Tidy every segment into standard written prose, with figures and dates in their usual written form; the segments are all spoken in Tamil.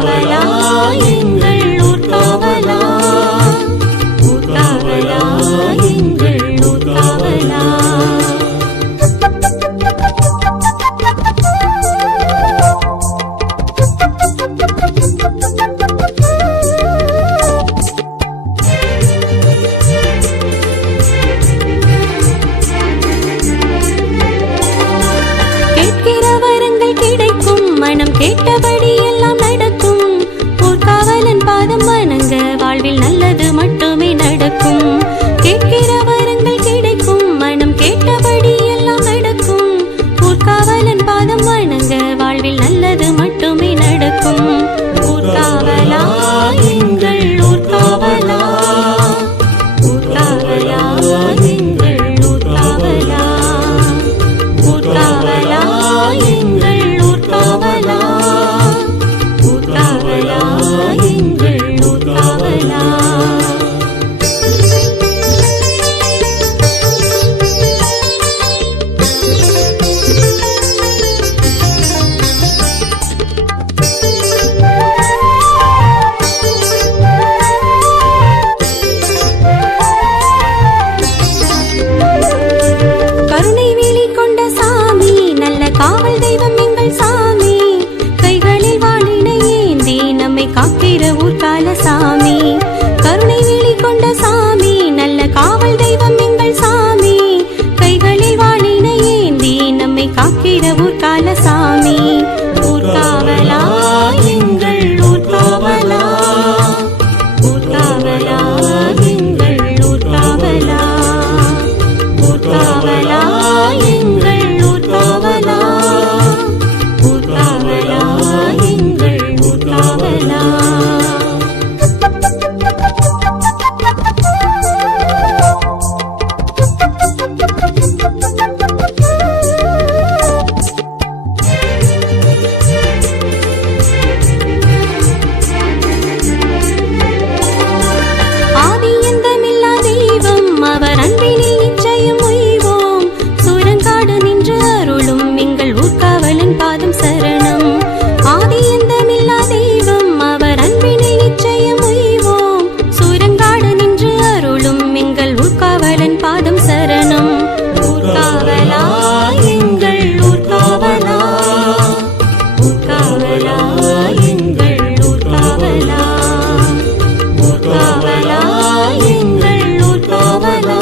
ஊர்காவலா எங்கள் ஊர்காவலா, ஊர்காவலா எங்கள் ஊர்காவலா. கேட்டபடி எல்லாம் நடக்கும். ஊர்காவலன் பாதம் வணங்க வாழ்வில் நல்லது மட்டுமே நடக்கும். கேட்கிற வரங்கள் கிடைக்கும், மனம் கேட்டபடி எல்லாம் நடக்கும். ஊர்காவலன் பாதம் வணங்க வாழ்வில் நல்லது மட்டுமே நடக்கும். ஊர்காவலா எங்கள் ஊர்காவலா, ஊர்காவலா எங்கள் ஊர்காவலா, ஊர்காவலா எங்கள் ஊர்காவலா, ஊர்காவலா எங்கள் ஊர்காவலா. கருணை வேலி கொண்ட சாமி, நல்ல காவல் தெய்வம் எங்கள் சாமி. கைகளில் வாளினை ஏந்தி நம்மை காக்கிற ஊர்கால சாமி. கருணை வேலி கொண்ட சாமி, நல்ல காவல் தெய்வம் எங்கள் சாமி. கைகளில் வாளினை ஏந்தி நம்மை காக்கிற ஊர்கால சாமி. ஊர்காவலா எங்கள் ஊர்காவலா, ஊர்காவலா எங்கள் ஊர்காவலா, ஊர்காவலா எங்கள் ஊர்காவலா, ஊர்காவலா எங்கள் ஊர்காவலா. ஆதி எந்தமில்லா தெய்வம், அவர் அன்பினில் நிச்சயம் உய்வோம். சூரங்காடு நின்று அருளும் எங்கள் ஊர்காவலன் பாதம் சரணம். ஆதி எந்தமில்லா தெய்வம், அவர் அன்பினில் நிச்சயம் உய்வோம். சூரங்காடு நின்று அருளும் எங்கள் ஊர்காவலன் பாதம் சரணம். ஊர்காவலா எங்கள் ஊர்காவலா, ஊர்காவலா எங்கள் ஊர்காவலா, ஊர்காவலா எங்கள் ஊர்காவலா,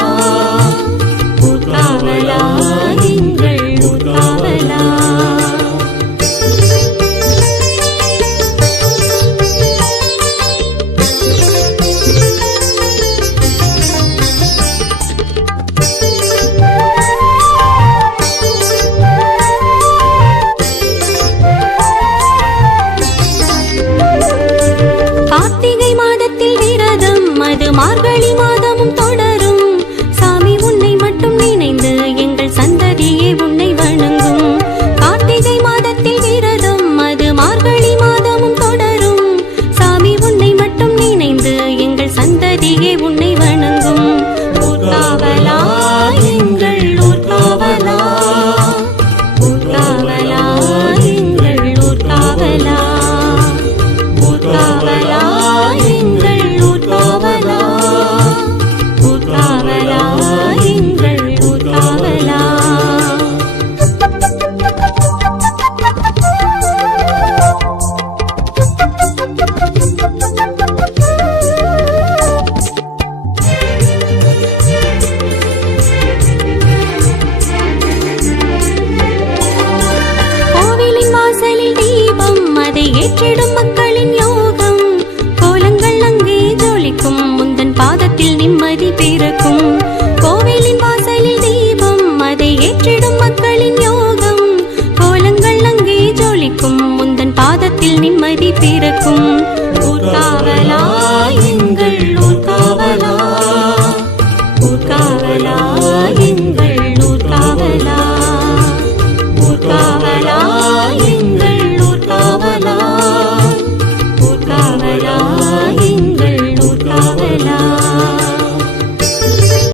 ஊர்காவலா எங்கள் ஊர்காவலா. கார்த்திகை மாதத்தில் விரதம், அது மார்கழி மாதமும் தொடரும். சாமி உன்னை மட்டும் நினைந்து எங்கள் சந்ததியே உன்னை வணங்கும். கார்த்திகை மாதத்தில் விரதம், அது மார்கழி மாதமும் தொடரும். சாமி உன்னை மட்டும் நினைந்து எங்கள் சந்ததியே உன்னை வணங்கும். ஊர்காவலா எங்கள் ஊர்காவலா, ஊர்காவலா எங்கள் ஊர்காவலா, ஊர்காவலா எங்கள் ஊர்காவலா, ஊர்காவலா எங்கள் ஊர்காவலா. கோவிலின் வாசலில் தீபம், அதை ஏற்றிடும் மக்களின் யோகம். கோலங்கள் அங்கே ஜொலிக்கும், முந்தன் பாதத்தில் நிம்மதி பிறக்கும். கோவிலின் வாசலில் தீபம், அதை ஏற்றிடும் மக்களின் யோகம். கோலங்கள் அங்கே ஜொலிக்கும், முந்தன் பாதத்தில் நிம்மதி பிறக்கும்.